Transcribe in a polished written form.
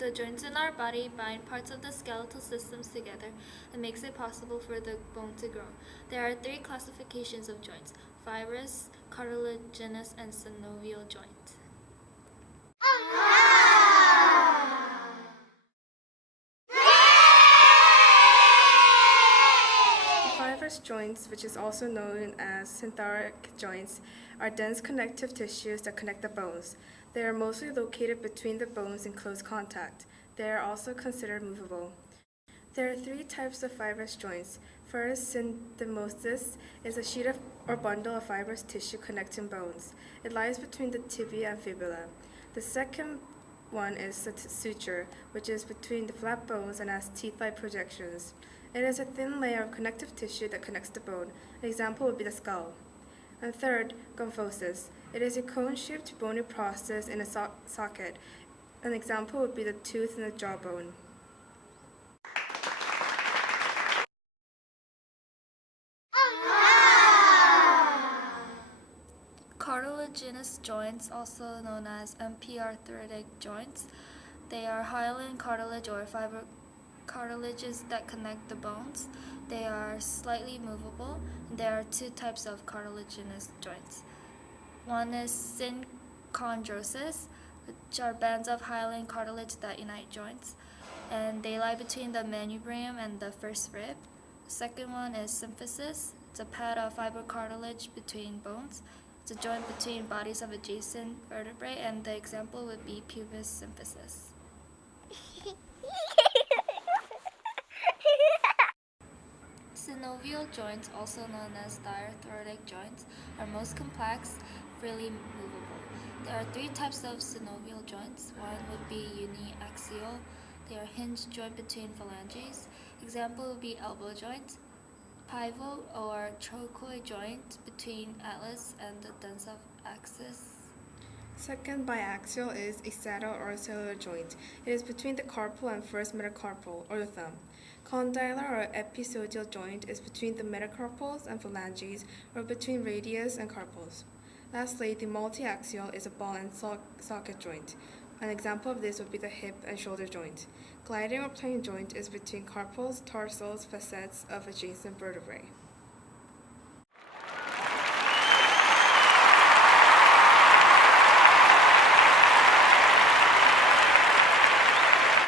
The joints in our body bind parts of the skeletal systems together and makes it possible for the bone to grow. There are three classifications of joints: fibrous, cartilaginous, and synovial joints. Fibrous joints, which is also known as synthetic joints, are dense connective tissues that connect the bones. They are mostly located between the bones in close contact. They are also considered movable. There are three types of fibrous joints. First, syndesmosis is a sheet or bundle of fibrous tissue connecting bones. It lies between the tibia and fibula. The second one is a suture, which is between the flat bones and has teeth-like projections. It is a thin layer of connective tissue that connects the bone. An example would be the skull. And third, gymphosis. It is a cone-shaped bony process in a socket. An example would be the tooth in the jawbone. Cartilaginous joints, also known as MP-arthritic joints, they are hyaline cartilage or fiber cartilages that connect the bones. They are slightly movable. There are two types of cartilaginous joints. One is synchondrosis, which are bands of hyaline cartilage that unite joints, and they lie between the manubrium and the first rib. The second one is symphysis. It's a pad of fiber cartilage between bones. It's a joint between bodies of adjacent vertebrae, and the example would be pubis symphysis. Synovial joints, also known as diarthrotic joints, are most complex, freely movable. There are three types of synovial joints. One would be uniaxial. They are hinged joint between phalanges. Example would be elbow joint. Pivot or trochoid joint between atlas and the tensor axis. Second, biaxial is a saddle or cellular joint. It is between the carpal and first metacarpal, or the thumb. Condylar or episodial joint is between the metacarpals and phalanges, or between radius and carpals. Lastly, the multiaxial is a ball and socket joint. An example of this would be the hip and shoulder joint. Gliding or plane joint is between carpals, tarsals, facets of adjacent vertebrae.